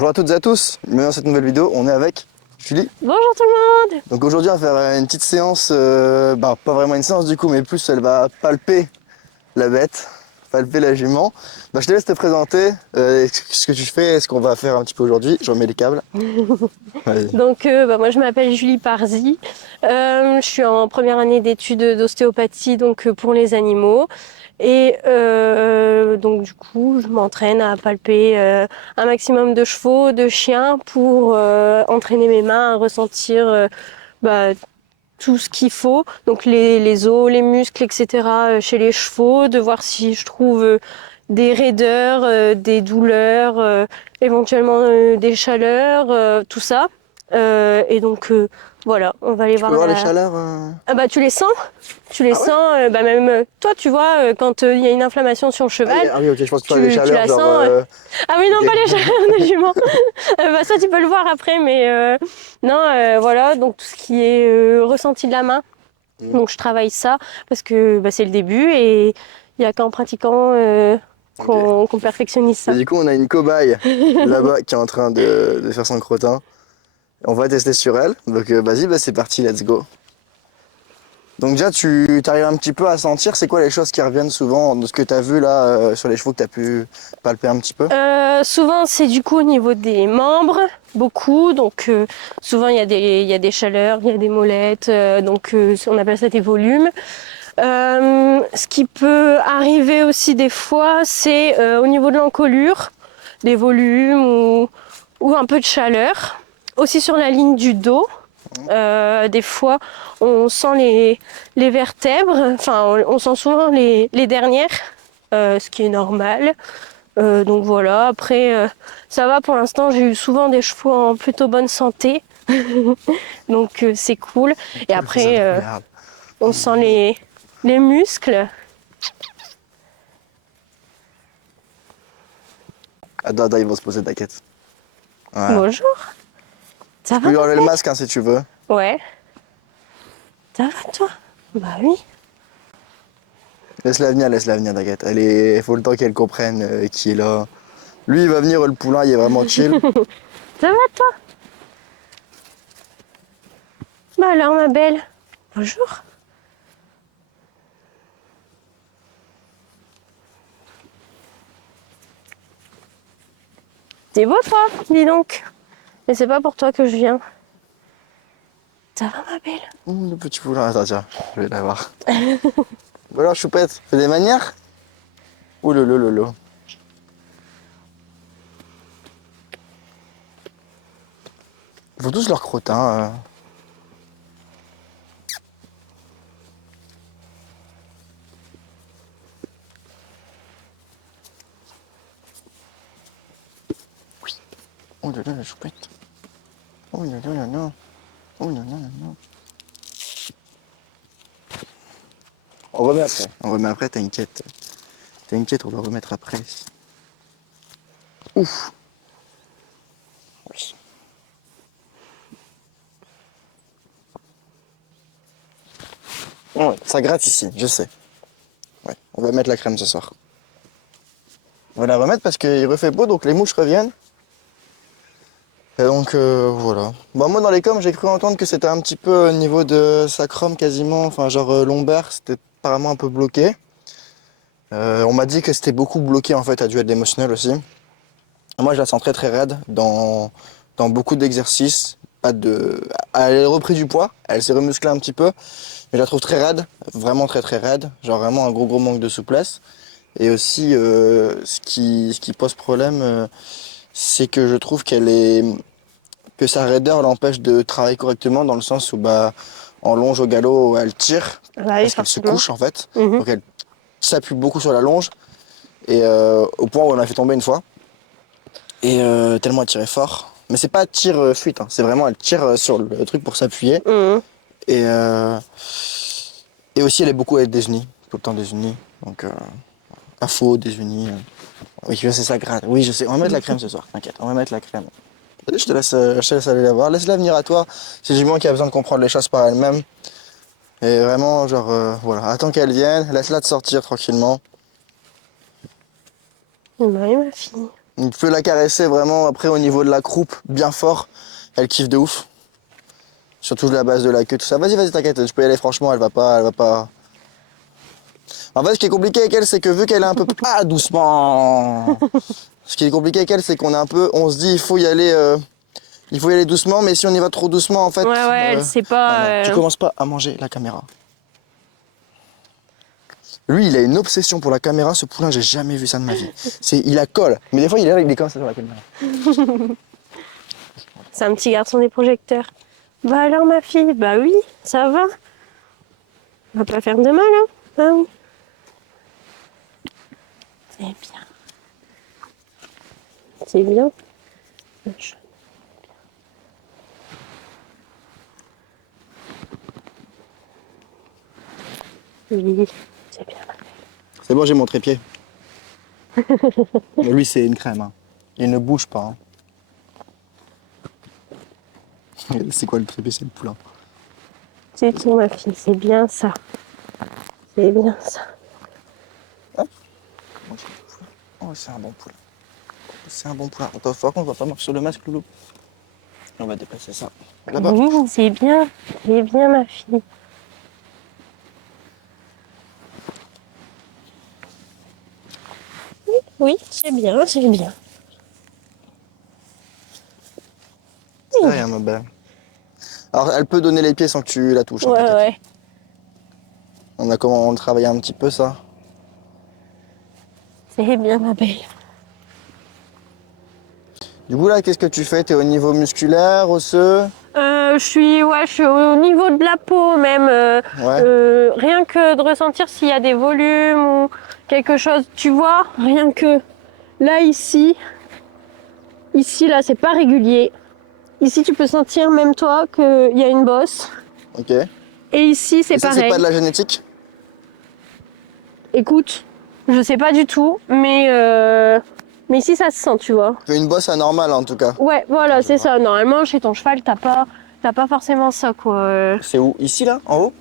Bonjour à toutes et à tous, bienvenue dans cette nouvelle vidéo, on est avec Julie. Bonjour tout le monde. Donc aujourd'hui on va faire une petite séance, pas vraiment une séance du coup, mais plus elle va palper la bête, palper la jument. Je te laisse te présenter ce que tu fais et ce qu'on va faire un petit peu aujourd'hui. Je remets les câbles. Vas-y. Donc moi je m'appelle Julie Parzi. Je suis en première année d'études d'ostéopathie donc pour les animaux. Et donc du coup je m'entraîne à palper un maximum de chevaux, de chiens pour entraîner mes mains à ressentir tout ce qu'il faut. Donc les os, les muscles, etc. Chez les chevaux, de voir si je trouve des raideurs, des douleurs, éventuellement des chaleurs, tout ça. Et donc voilà, on va aller Tu peux voir voir les la... chaleurs Ah bah tu les sens? Tu les Ah ouais. sens, même toi tu vois, quand il y a une inflammation sur le cheval, Oui, ok, je pense que tu parles des tu chaleurs la genre... sens. Ah oui, non, ok. pas les chaleurs de jument. Ça tu peux le voir après, mais non, voilà, donc tout ce qui est ressenti de la main. Mhm. Donc je travaille ça parce que c'est le début et il n'y a qu'en pratiquant Ok. qu'on perfectionnise Et ça. du coup on a une cobaye là-bas qui est en train de faire son crottin. On va tester sur elle, donc vas-y, c'est parti, let's go. Donc déjà, tu arrives un petit peu à sentir, c'est quoi les choses qui reviennent souvent de ce que tu as vu là sur les chevaux que tu as pu palper un petit peu? Souvent c'est du coup au niveau des membres, beaucoup, donc souvent il y a des chaleurs, il y a des molettes, donc on appelle ça des volumes. Ce qui peut arriver aussi des fois, c'est au niveau de l'encolure, des volumes ou un peu de chaleur. Aussi sur la ligne du dos, des fois on sent les vertèbres, enfin on sent souvent les dernières, ce qui est normal. Donc voilà, après ça va pour l'instant, j'ai eu souvent des chevaux en plutôt bonne santé, donc c'est cool. Et Quel après regarde. on sent les muscles. Attends, ils vont se poser, t'inquiète. Voilà. Bonjour, ça Tu peux va lui ma enlever le belle? masque hein, si tu veux. Ouais, ça va toi? Bah oui. Laisse-la venir, t'inquiète. Il faut le temps qu'elle comprenne qui est là. Lui, il va venir, le poulain, il est vraiment chill. Ça va toi? Bah alors ma belle, bonjour. T'es beau toi, dis donc. Mais c'est pas pour toi que je viens. Ça va ma belle? Le petit poulain, attends, tiens, je vais l'avoir. Bon alors, choupette, fais des manières? Ouh le. Ils font tous leur crottin. Oh là là, la choupette. Oh là là là là. Oh là là là là. On remet après. On remet après, t'inquiète. T'inquiète, on va remettre après. Ouf. Oui. Ouais, ça gratte ici, je sais. Ouais, on va mettre la crème ce soir. On va la remettre parce qu'il refait beau, donc les mouches reviennent. Et donc voilà. Bon, moi dans les coms, j'ai cru entendre que c'était un petit peu au niveau de sacrum quasiment, enfin genre lombaire, c'était apparemment un peu bloqué. On m'a dit que c'était beaucoup bloqué en fait à dû être émotionnel aussi. Moi je la sens très très raide dans beaucoup d'exercices. Pas de... Elle a repris du poids, elle s'est remusclée un petit peu, mais je la trouve très raide, vraiment très très raide, genre vraiment un gros manque de souplesse. Et aussi ce qui pose problème, c'est que je trouve que sa raideur l'empêche de travailler correctement dans le sens où en longe au galop elle tire Bah oui, parce qu'elle se forcément. couche en fait. Mhm. Donc elle s'appuie beaucoup sur la longe et au point où on a fait tomber une fois. Et tellement elle tirait fort. Mais c'est pas tir fuite, hein. C'est vraiment elle tire sur le truc pour s'appuyer. Mhm. Et, euh, et aussi elle est beaucoup elle désunie, tout le temps désunie. Donc à faux, désunie. Oui, je sais ça gratte. Oui, je sais. On va mettre la crème ce soir, t'inquiète. On va mettre la crème. Vas-y, je te laisse aller la voir. Laisse-la venir à toi. C'est Jument qui a besoin de comprendre les choses par elle-même. Et vraiment, genre, voilà. Attends qu'elle vienne. Laisse-la te sortir tranquillement. Bah oui ma fille. Tu peux la caresser vraiment après au niveau de la croupe, bien fort. Elle kiffe de ouf. Surtout la base de la queue, tout ça. Vas-y, t'inquiète, tu peux y aller, franchement, elle va pas... En fait, ce qui est compliqué avec elle, c'est que vu qu'elle est un peu... Ah, doucement. Ce qui est compliqué avec elle, c'est qu'on est un peu... On se dit, il faut y aller doucement, mais si on y va trop doucement, en fait... Ouais, elle sait pas. Non, tu commences pas à manger la caméra. Lui, il a une obsession pour la caméra, ce poulain, j'ai jamais vu ça de ma vie. Il la colle, mais des fois, il est là, il est comme ça sur la caméra. C'est un petit garçon des projecteurs. Bah alors ma fille, bah oui, ça va. On va pas faire de mal, hein. Ah oui. C'est bien. C'est bien. Oui, c'est bien. C'est bon, j'ai mon trépied. Mais lui, c'est une crème. Hein. Il ne bouge pas. Hein. C'est quoi le trépied? C'est le poulain. C'est tout ma fille, c'est bien ça. C'est bien ça. Oh, c'est un bon poulain. C'est un bon poulain. Attends, faut qu'on va pas marcher sur le masque, Loulou. On va déplacer ça. Là-bas. Oui, c'est bien ma fille. Oui, c'est bien, c'est bien. C'est rien, ma belle. Alors, elle peut donner les pieds sans que tu la touches. Hein, Ouais, ouais. on a comment on travaille un petit peu ça. C'est bien ma belle. Du coup, là, qu'est-ce que tu fais? T'es au niveau musculaire, osseux? Je suis au niveau de la peau même. Ouais. Rien que de ressentir s'il y a des volumes ou quelque chose, tu vois, rien que là, ici, là, c'est pas régulier. Ici, tu peux sentir même toi qu'il y a une bosse. Ok. Et ici, c'est Et ça, pareil. c'est pas de la génétique? Écoute, je sais pas du tout, mais ici, ça se sent, tu vois. C'est une bosse anormale, en tout cas. Ouais, voilà, c'est ça. Normalement, chez ton cheval, t'as pas forcément ça, quoi. C'est où? Ici, là? En haut?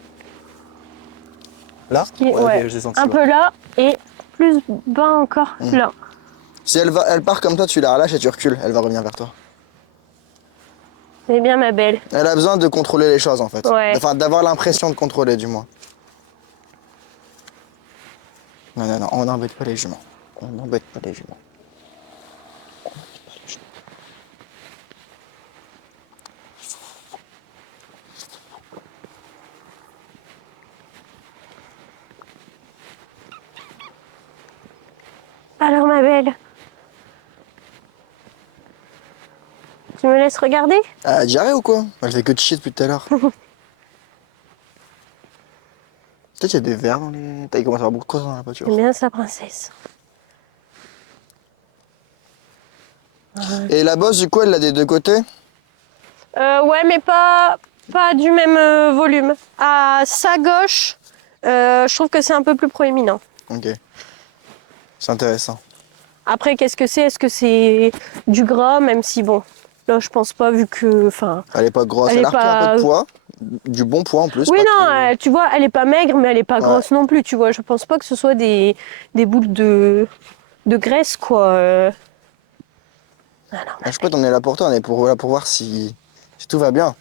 Là? Ouais, ok, je l'ai senti, un ouais. peu là et plus bas encore là. Si elle part comme toi, tu la relâches et tu recules, elle va revenir vers toi. C'est bien ma belle. Elle a besoin de contrôler les choses, en fait. Ouais. Enfin, d'avoir l'impression de contrôler, du moins. Non, on n'embête pas les juments. On n'embête pas les juments. Alors ma belle, tu me laisses regarder? Elle a diarrhée ou quoi? Elle fait que de chier depuis tout à l'heure. Peut-être qu'il y a des verres dans les... Il commence à avoir beaucoup de croissants dans la voiture. C'est bien sa princesse. Et la bosse, du coup, elle l'a des deux côtés? Ouais, mais pas du même volume. À sa gauche, je trouve que c'est un peu plus proéminent. Ok. C'est intéressant. Après, qu'est-ce que c'est? Est-ce que c'est du gras? Même si, bon, là, je pense pas, vu que. Enfin. Elle est pas grosse. Elle Elle est a repris un pas- peu de poids. Du bon poids, en plus. Oui, pas non, trop- tu vois, elle est pas maigre, mais elle est pas grosse non plus, tu vois. Je pense pas que ce soit des boules de graisse, quoi. Alors, Je sais pas, on est là pour toi, on est là pour voir si tout va bien.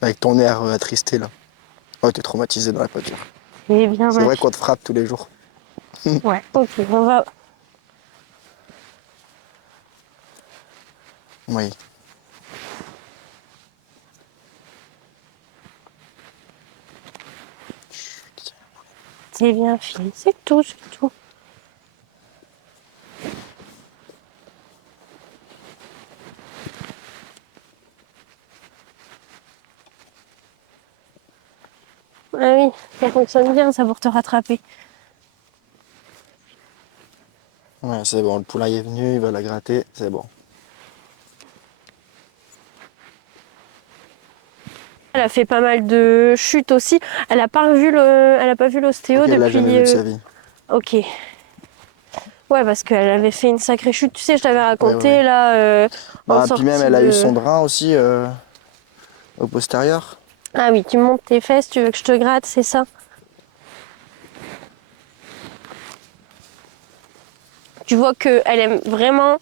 Avec ton air attristé, là. Oh, t'es traumatisé dans la voiture. c'est bien, C'est ma vrai fille. qu'on te frappe tous les jours. Ouais, ok, on va. Oui. C'est bien, fille, c'est tout, c'est tout. Ah oui, ça fonctionne bien, ça, pour te rattraper. Ouais, c'est bon, le poulailler est venu, il va la gratter, c'est bon. Elle a fait pas mal de chutes aussi. Elle a pas vu l'ostéo Ok, elle l'a depuis. jamais vu de sa vie. Ok. Ouais, parce qu'elle avait fait une sacrée chute. Tu sais, je t'avais raconté Ouais. là. En Puis même, sortie elle a eu de- son drain aussi au postérieur. Ah oui, tu montes tes fesses, tu veux que je te gratte, c'est ça? Tu vois qu'elle aime vraiment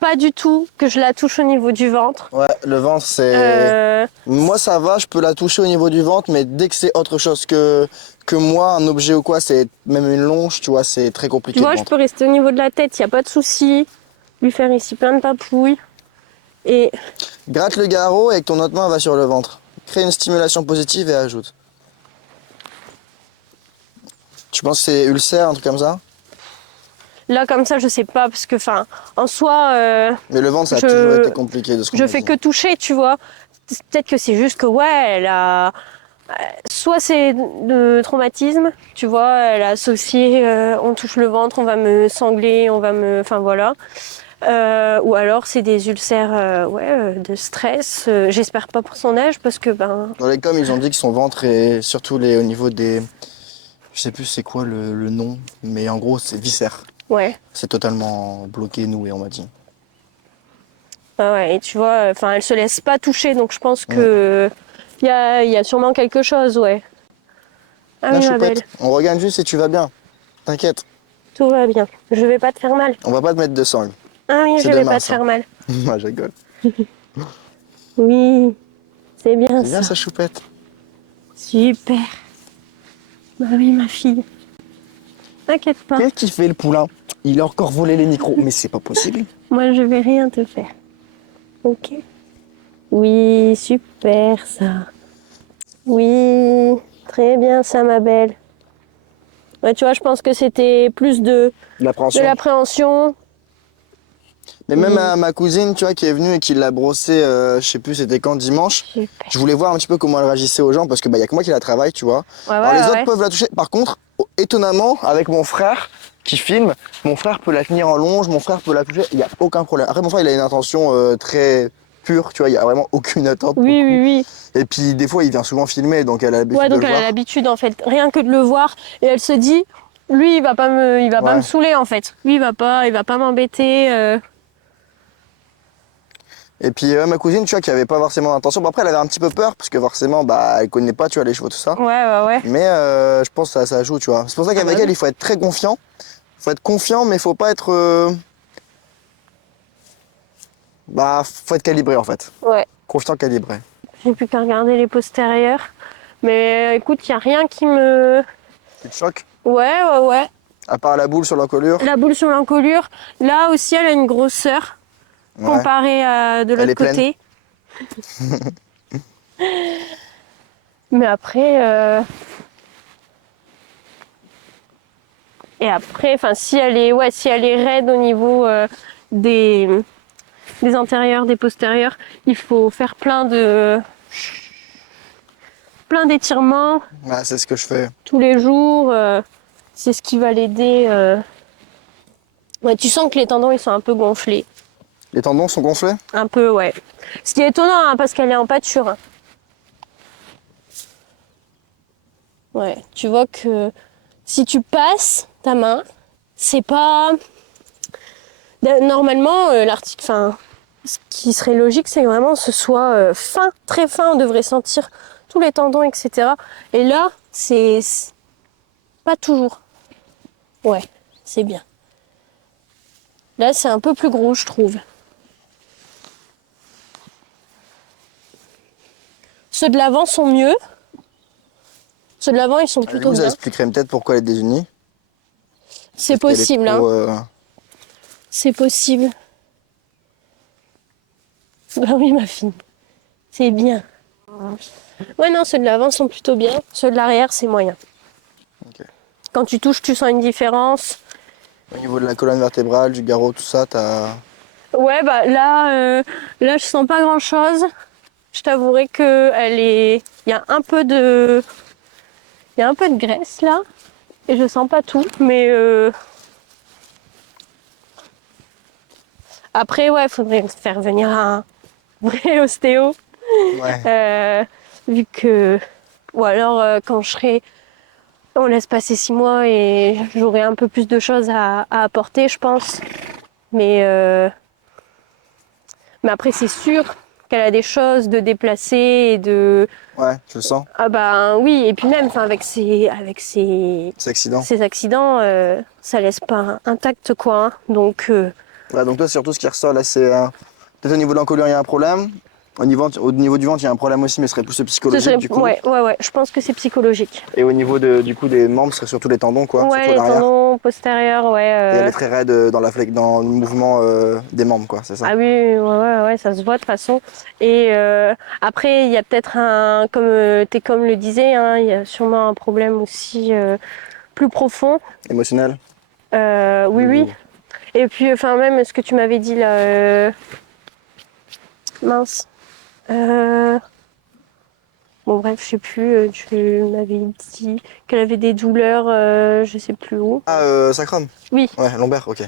pas du tout que je la touche au niveau du ventre. Ouais, le ventre, c'est... Moi, ça va, je peux la toucher au niveau du ventre, mais dès que c'est autre chose que moi, un objet ou quoi, c'est même une longe, tu vois, c'est très compliqué Tu vois, le je ventre. peux rester au niveau de la tête, il n'y a pas de souci. Lui faire ici plein de papouilles. Et Gratte le garrot et avec ton autre main, va sur le ventre. Crée une stimulation positive et ajoute. Tu penses que c'est ulcère, un truc comme ça? là, comme ça, je sais pas, parce que, enfin, en soi, Mais le ventre, ça a je- toujours été compliqué de ce qu'on je m'a fais dit. que toucher, tu vois. Peut-être que c'est juste que, ouais, elle a. Soit c'est de traumatisme, tu vois, elle a associé, on touche le ventre, on va me sangler, on va me. Enfin, voilà. Ou alors c'est des ulcères de stress. J'espère pas pour son âge, parce que, ben. Dans les coms, ils ont dit que son ventre est surtout au niveau des... Je sais plus c'est quoi le nom, mais en gros, c'est viscère. Ouais. C'est totalement bloqué, noué, on m'a dit. Ah ouais, et tu vois, enfin, elle se laisse pas toucher, donc je pense que il y a sûrement quelque chose, ouais. Ah La oui, ma belle, choupette, on regarde juste si tu vas bien. T'inquiète, tout va bien. Je vais pas te faire mal. on va pas te mettre de sang. Ah oui, C'est je vais demain, pas te ça. faire mal. Moi, je rigole. Oui, c'est bien C'est bien ça. sa choupette. Super. Bah oui, ma fille. T'inquiète pas. Qu'est-ce qu'il fait le poulain? Il a encore volé les micros, mais c'est pas possible. Moi, je vais rien te faire. Ok. Oui, super ça. Oui, très bien ça, ma belle. Ouais, tu vois, je pense que c'était plus de L'appréhension. l'appréhension. Mais même à ma cousine, tu vois, qui est venue et qui l'a brossé, je sais plus c'était quand, dimanche. Super. Je voulais voir un petit peu comment elle réagissait aux gens parce que bah y a que moi qui la travaille, tu vois. Ouais, Alors les ouais, autres ouais. peuvent la toucher. Par contre, étonnamment, avec mon frère qui filme, mon frère peut la tenir en longe, mon frère peut la toucher, il y a aucun problème. Après mon frère, il a une intention très pure, tu vois, il y a vraiment aucune attente pour Oui, le coup. oui, oui. Et puis des fois, il vient souvent filmer, donc elle a l'habitude Ouais, de donc le elle a voir. l'habitude en fait, rien que de le voir, et elle se dit, lui, il va pas Ouais. me saouler en fait. Lui, il va pas m'embêter. Et puis ma cousine, tu vois, qui avait pas forcément d'intention. Bon, après, elle avait un petit peu peur parce que forcément, bah, elle connaît pas, tu vois, les chevaux, tout ça. Ouais, ouais, ouais. Mais je pense que ça joue, tu vois. C'est pour ça qu'avec bah elle, oui. il faut être très confiant. Il faut être confiant, mais il faut pas être. Bah, faut être calibré en fait. Ouais. Confiant, calibré. J'ai plus qu'à regarder les postérieurs. Mais écoute, il y a rien qui me. Tu te choques? Ouais, ouais, ouais. À part la boule sur l'encolure. La boule sur l'encolure, là aussi, elle a une grosseur Ouais. comparée à de Elle l'autre est pleine. côté. Mais après. Et après, enfin, si elle est raide au niveau des antérieurs, des postérieurs, il faut faire plein d'étirements Ouais, c'est ce que je fais. tous les jours. C'est ce qui va l'aider. Ouais, tu sens que les tendons ils sont un peu gonflés. Les tendons sont gonflés? Un peu, ouais. Ce qui est étonnant, hein, parce qu'elle est en pâture. Hein. Ouais, tu vois que si tu passes ta main, c'est pas. Normalement, l'article, enfin, ce qui serait logique, c'est que vraiment ce soit fin, très fin. On devrait sentir tous les tendons, etc. Et là, c'est pas toujours. Ouais, c'est bien. Là, c'est un peu plus gros, je trouve. Ceux de l'avant sont mieux. Ceux de l'avant, ils sont plutôt Vous bien. expliquerez peut-être pourquoi elle est désunie. C'est Parce qu'elle est possible, trop, hein. C'est possible. Bah oui, ma fille. C'est bien. Ouais, non, ceux de l'avant sont plutôt bien. Ceux de l'arrière, c'est moyen. Ok. Quand tu touches, tu sens une différence. Au niveau de la colonne vertébrale, du garrot, tout ça, t'as. Ouais, bah là, je sens pas grand-chose. Je t'avouerai que il y a un peu de graisse là, et je sens pas tout. Mais après, ouais, faudrait faire venir un vrai ostéo, Ouais. vu que, ou alors quand on laisse passer 6 mois et j'aurai un peu plus de choses à apporter, je pense. Mais après, c'est sûr qu'elle a des choses de déplacer et de... Ouais, je le sens. Ah bah oui, et puis même, enfin, avec C'est accident. ces accidents, ça laisse pas intact, quoi. Hein. Donc, Ouais, donc toi, surtout ce qui ressort là, c'est peut-être au niveau de l'encolure, il y a un problème. Au niveau du ventre, il y a un problème aussi, mais ce serait plus ce psychologique serait... du coup. Ouais, je pense que c'est psychologique. Et au niveau du coup des membres, ce serait surtout les tendons, quoi, Ouais, surtout à les l'arrière. tendons postérieurs, ouais. Et elle est très raide dans le mouvement des membres, quoi, c'est ça? Ah oui, ouais, ça se voit de toute façon. Et après, il y a peut-être un, comme Técom le disait, hein, il y a sûrement un problème aussi plus profond. Émotionnel? Oui. Et puis, enfin, même ce que tu m'avais dit là, mince. Euh, Bon, bref, je sais plus, tu m'avais dit qu'elle avait des douleurs, je sais plus où. Ah, sacrum? Oui, Ouais, lombaire, ok.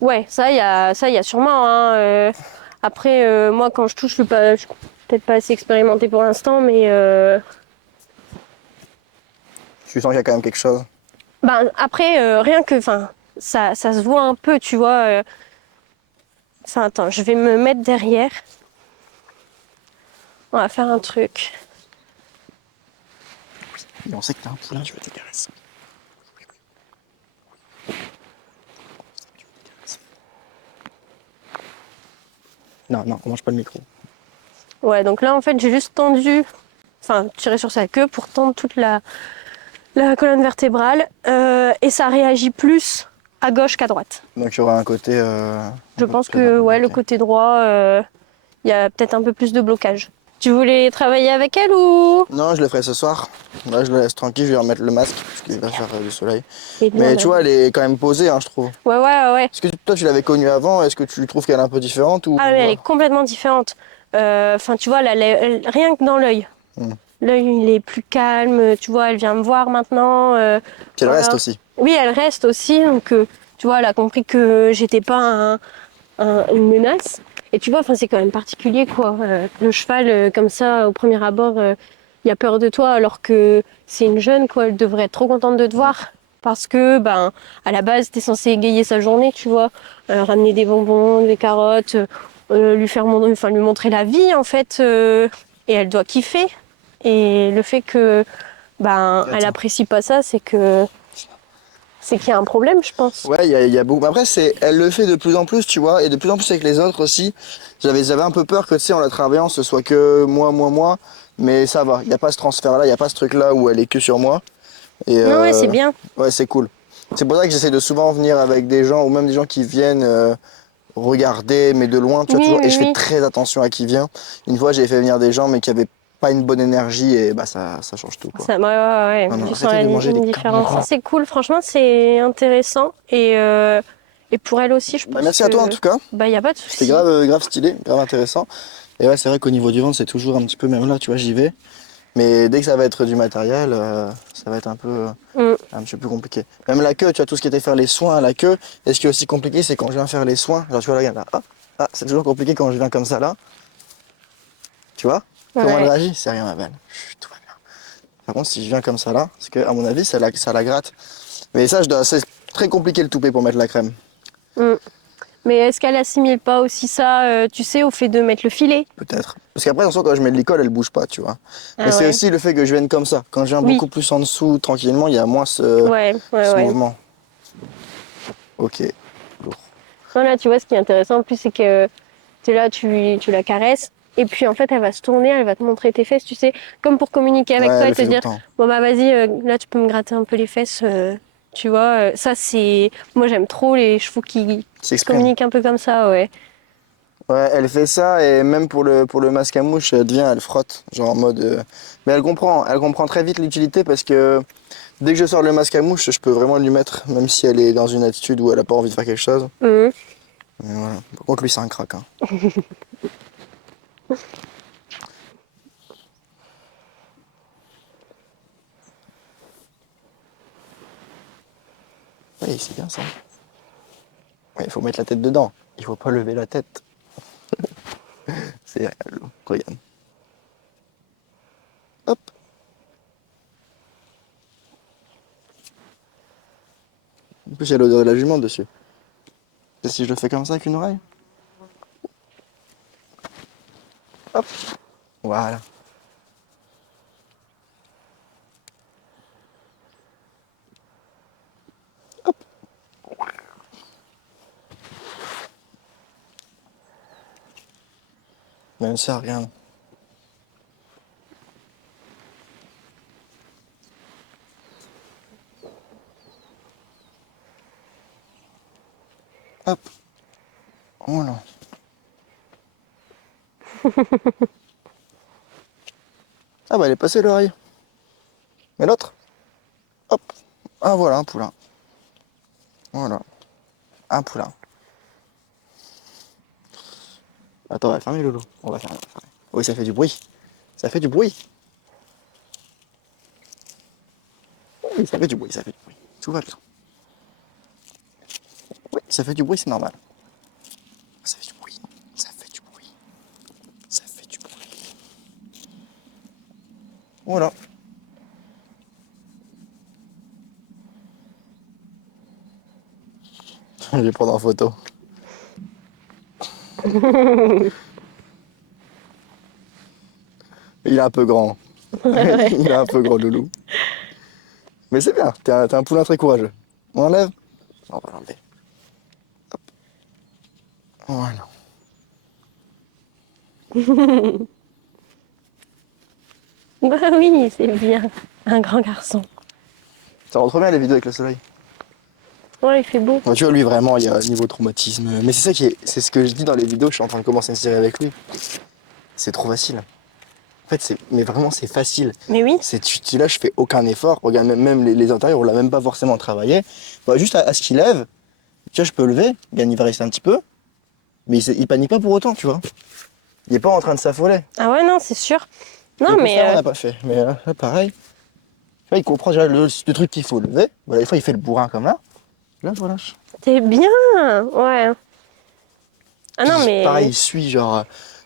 ouais, ça, il y a sûrement. Hein, après, moi, quand je touche, je suis peut-être pas assez expérimentée pour l'instant, mais Tu sens qu'il y a quand même quelque chose. ben, après, rien que, enfin, ça se voit un peu, tu vois. Enfin, attends, je vais me mettre derrière. On va faire un truc. Et on sait que t'as un poulain, tu veux tes caresses. Non, on mange pas le micro. Ouais, donc là, en fait, j'ai juste tendu, enfin, tiré sur sa queue pour tendre toute la colonne vertébrale, et ça réagit plus à gauche qu'à droite. Donc il y aura un côté. Je pense que, ouais, le ok. côté droit, il y a peut-être un peu plus de blocage. Tu voulais travailler avec elle ou... Non, je le ferai ce soir. Là, je le laisse tranquille, je vais remettre le masque, parce qu'il va faire du soleil. Et bien, Mais tu vois, elle est quand même posée, hein, je trouve. Ouais. Est-ce que toi, tu l'avais connue avant? Est-ce que tu trouves qu'elle est un peu différente ou... Ah, mais elle est complètement différente. Enfin, tu vois, là, rien que dans l'œil. Hmm. L'œil, il est plus calme. Tu vois, elle vient me voir maintenant. Puis elle reste Voilà. aussi. Oui, elle reste aussi. Donc, tu vois, elle a compris que j'étais pas une menace. Et tu vois, enfin, c'est quand même particulier, quoi. Le cheval, comme ça, au premier abord, il a peur de toi, alors que c'est une jeune, quoi. Elle devrait être trop contente de te voir. Parce que, ben, à la base, t'es censé égayer sa journée, tu vois. Ramener des bonbons, des carottes, lui montrer la vie, en fait. Et elle doit kiffer. Et le fait que, ben, elle Attends. apprécie pas ça, c'est qu'il y a un problème, je pense. Ouais, il y a beaucoup. Après, elle le fait de plus en plus, tu vois, et de plus en plus avec les autres aussi. J'avais un peu peur que, tu sais, en la travaillant, ce soit que moi. Mais ça va, il n'y a pas ce transfert-là, il n'y a pas ce truc-là où elle est que sur moi. Et Non, ouais, c'est bien. ouais, c'est cool. C'est pour ça que j'essaie de souvent venir avec des gens, ou même des gens qui viennent regarder, mais de loin, tu vois, toujours. Et je fais Oui. très attention à qui vient. Une fois, j'ai fait venir des gens, mais qui avaient pas une bonne énergie, et bah ça change tout, quoi. Ouais. Non, Tu sens arrêtez de manger une les différence. C'est cool, franchement, c'est intéressant. Et pour elle aussi, je Bah, pense merci à toi en tout cas. bah, y a pas de C'était souci. grave stylé, grave intéressant. Et ouais, c'est vrai qu'au niveau du ventre, c'est toujours un petit peu, même là, tu vois, j'y vais. Mais dès que ça va être du matériel, ça va être Mm. un petit peu plus compliqué. Même la queue, tu vois, tout ce qui était faire les soins à la queue. Et ce qui est aussi compliqué, c'est quand je viens faire les soins. Genre, tu vois, là, regarde, là. C'est toujours compliqué quand je viens comme ça, là. Tu vois? Comment elle Ouais. réagit? C'est rien, ma belle. Chut, tout va bien. Par contre, si je viens comme ça, là, c'est que, à mon avis, ça la gratte. Mais ça, c'est très compliqué le toupet pour mettre la crème. Mm. Mais est-ce qu'elle assimile pas aussi ça, tu sais, au fait de mettre le filet? Peut-être. Parce qu'après, en soi, quand je mets de l'icole, elle bouge pas, tu vois. Mais Ah c'est ouais. aussi le fait que je vienne comme ça. Quand je viens Oui. beaucoup plus en dessous, tranquillement, il y a moins ce Ouais. mouvement. Ok. Lourd. Non, là, tu vois, ce qui est intéressant en plus, c'est que tu es là, tu la caresses. Et puis en fait, elle va se tourner, elle va te montrer tes fesses, tu sais, comme pour communiquer Ouais, avec toi elle et le te fait tout le dire, temps. bon bah vas-y, là tu peux me gratter un peu les fesses, tu vois. Ça c'est, moi j'aime trop les chevaux qui S'exprime. communiquent un peu comme ça, ouais. Ouais, elle fait ça et même pour le masque à mouche, elle frotte, genre en mode. Mais elle comprend très vite l'utilité parce que dès que je sors le masque à mouche, je peux vraiment lui mettre, même si elle est dans une attitude où elle a pas envie de faire quelque chose. Mhm. Mais voilà. Par contre, lui, c'est un crack, hein. Oui, c'est bien ça. Ouais, il faut mettre la tête dedans. Il faut pas lever la tête. C'est regarde. Hop. En plus, il y a l'odeur de la jument dessus. Et si je le fais comme ça avec une oreille? Hop. Voilà. Hop. Même ça, regarde. Hop. Oh non. Ah bah elle est passée l'oreille. Mais l'autre. Hop. Ah voilà un poulain. Voilà. Un poulain. Attends, on va fermer Lolo. On va fermer. Oui, ça fait du bruit. Ça fait du bruit. Oui, ça fait du bruit, ça fait du bruit. Tout va bien. Oui, ça fait du bruit, c'est normal. Ça fait du bruit. Ça fait du bruit. Ça fait du bruit. Voilà. Je vais prendre en photo. Il est un peu grand. Il est un peu grand, Loulou. Mais c'est bien, t'es un poulain très courageux. On enlève? On va l'enlever. Hop. Voilà. Bah oui, c'est bien. Un grand garçon. Ça rend trop bien les vidéos avec le soleil. Ouais, il fait beau. Ouais, tu vois, lui vraiment, il y a un niveau traumatisme. Mais c'est ça qui est. C'est ce que je dis dans les vidéos, je suis en train de commencer une série avec lui. C'est trop facile. En fait, mais vraiment, c'est facile. Mais oui. Là, je fais aucun effort. Regarde, même les intérieurs, on l'a même pas forcément travaillé. Bah, juste à ce qu'il lève, tu vois, je peux lever. Bien, il va rester un petit peu. Mais il panique pas pour autant, tu vois. Il est pas en train de s'affoler. Ah ouais, non, c'est sûr. Non, Le mais. contraire, on n'a pas fait. Mais là, pareil. Tu vois, il comprend déjà le truc qu'il faut lever. Voilà, des fois, il fait le bourrin comme là. Là, je relâche. T'es bien. Ouais. Ah non, mais. Pareil, il suit, genre,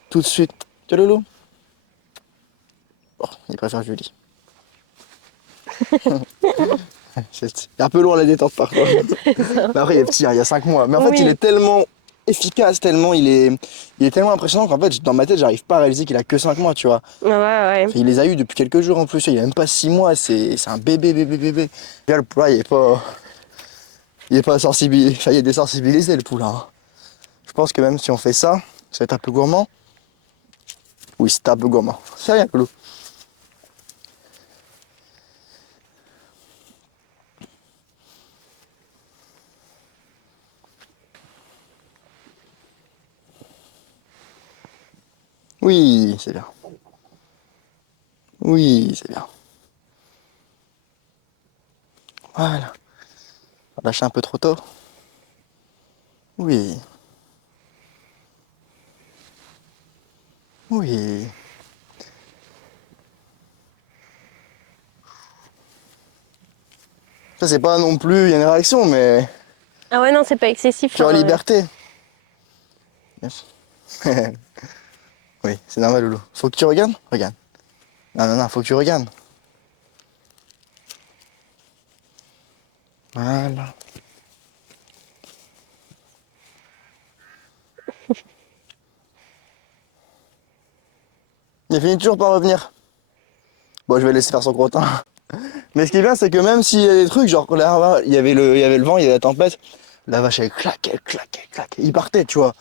tout de suite. Tiens, Lolo. Oh, il préfère Julie. C'est un peu lourd la détente parfois. Mais après, il est petit, hein, il y a 5 mois. Mais en fait, Oui. il est tellement efficace, tellement il est tellement impressionnant qu'en fait, dans ma tête, j'arrive pas à réaliser qu'il a que 5 mois, tu vois. Ouais, ouais. Enfin, il les a eu depuis quelques jours en plus. Il a même pas 6 mois. C'est un bébé. Là, le poulain, il est pas sensibilisé. Enfin, il est désensibilisé, le poulain, hein. Je pense que même si on fait ça, ça va être un peu gourmand. Oui, c'est un peu gourmand. C'est rien, Loulou. Oui, c'est bien. Oui, c'est bien. Voilà. On lâche un peu trop tôt. Oui. Oui. Ça, c'est pas non plus, il y a une réaction, mais Ah ouais, non, c'est pas excessif. tu es en hein, liberté. Yes. Oui, c'est normal, Loulou. Faut que tu regardes. Regarde. Non, faut que tu regardes. Voilà. Il finit toujours par revenir. Bon, je vais laisser faire son crottin. Mais ce qui est bien, c'est que même s'il y a des trucs, genre là, il y avait le vent, il y avait la tempête, la vache, elle claquait. Il partait, tu vois.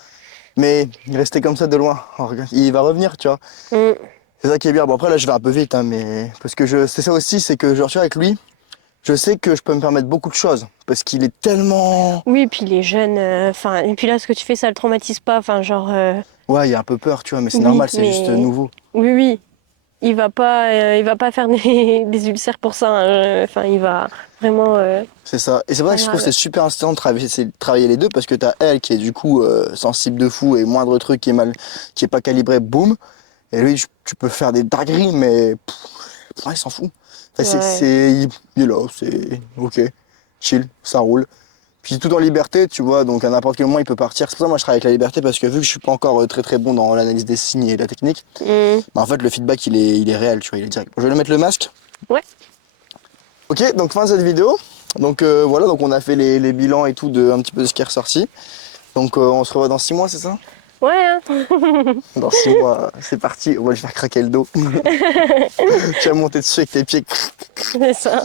Mais il restait comme ça de loin. Oh, regarde, il va revenir, tu vois. C'est ça qui est bien. Bon, après, là, je vais un peu vite, hein, mais. Parce que c'est ça aussi, c'est que, genre, tu vois, avec lui, je sais que je peux me permettre beaucoup de choses. Parce qu'il est tellement. Oui, puis les jeunes. Enfin, et puis là, ce que tu fais, ça le traumatise pas. Enfin, genre. Ouais, il a un peu peur, tu vois, mais c'est Oui, normal, c'est mais- juste nouveau. Oui. Il va pas faire des ulcères pour ça. Hein. Enfin, il va vraiment. C'est ça. Et c'est vrai que je trouve que c'est super instant de travailler les deux parce que t'as elle qui est du coup sensible de fou et moindre truc qui est pas calibré, boum. Et lui, tu peux faire des dingueries, mais ouais, il s'en fout. Enfin, Ouais. il est là, c'est ok, chill, ça roule. Puis tout en liberté, tu vois, donc à n'importe quel moment il peut partir. C'est pour ça que moi je travaille avec la liberté parce que vu que je suis pas encore très bon dans l'analyse des signes et la technique, bah, en fait le feedback il est réel, tu vois, il est direct. Bon, je vais lui mettre le masque. Ouais. Ok, donc fin de cette vidéo. Donc voilà, donc on a fait les bilans et tout de un petit peu de ce qui est ressorti. Donc on se revoit dans 6 mois, c'est ça? Ouais, hein. Dans 6 mois, c'est parti, on va lui faire craquer le dos. Tu vas monter dessus avec tes pieds. C'est ça.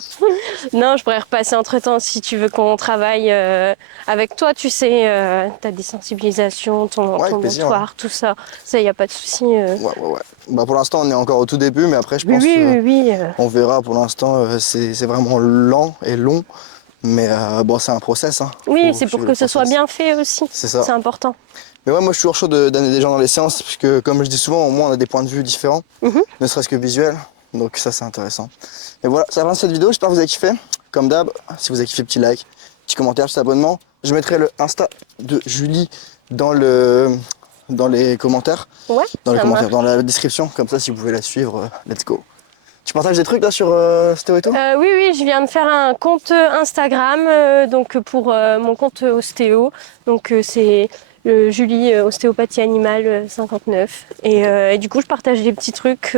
Non, je pourrais repasser entre-temps si tu veux qu'on travaille avec toi, tu sais, ta désensibilisation, ton Ouais, avec plaisir. montoir, tout ça. Ça, il n'y a pas de souci. Ouais. Bah pour l'instant, on est encore au tout début, mais après, je Oui, pense, oui. on verra. Pour l'instant, c'est vraiment lent et long. Mais bon, c'est un process. Hein. Oui, Faut c'est pour suivre que le ce soit process. bien fait aussi. C'est ça. C'est important. Mais ouais, moi, je suis toujours chaud d'amener des gens dans les séances, parce que, comme je dis souvent, au moins, on a des points de vue différents, Mhm. ne serait-ce que visuels. Donc ça, c'est intéressant. Et voilà, ça va de cette vidéo. J'espère que vous avez kiffé. Comme d'hab, si vous avez kiffé, petit like, petit commentaire, petit abonnement. Je mettrai le Insta de Julie dans les commentaires. Ouais, ça marche. Dans la description. Comme ça, si vous pouvez la suivre, let's go. Tu partages des trucs là sur Stéo et tout? Oui, je viens de faire un compte Instagram donc pour mon compte ostéo. Donc c'est le Julie Ostéopathie Animale 59. Et du coup, je partage des petits trucs.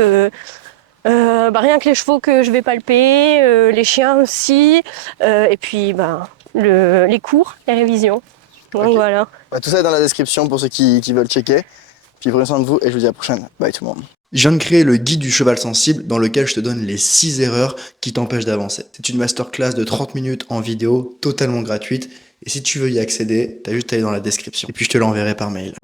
Rien que les chevaux que je vais palper, les chiens aussi. Et puis les cours, les révisions. Donc Ok. voilà. Bah, tout ça est dans la description pour ceux qui veulent checker. Puis prenez soin de vous et je vous dis à la prochaine. Bye tout le monde. Je viens de créer le guide du cheval sensible dans lequel je te donne les 6 erreurs qui t'empêchent d'avancer. C'est une masterclass de 30 minutes en vidéo, totalement gratuite. Et si tu veux y accéder, t'as juste à aller dans la description. Et puis je te l'enverrai par mail.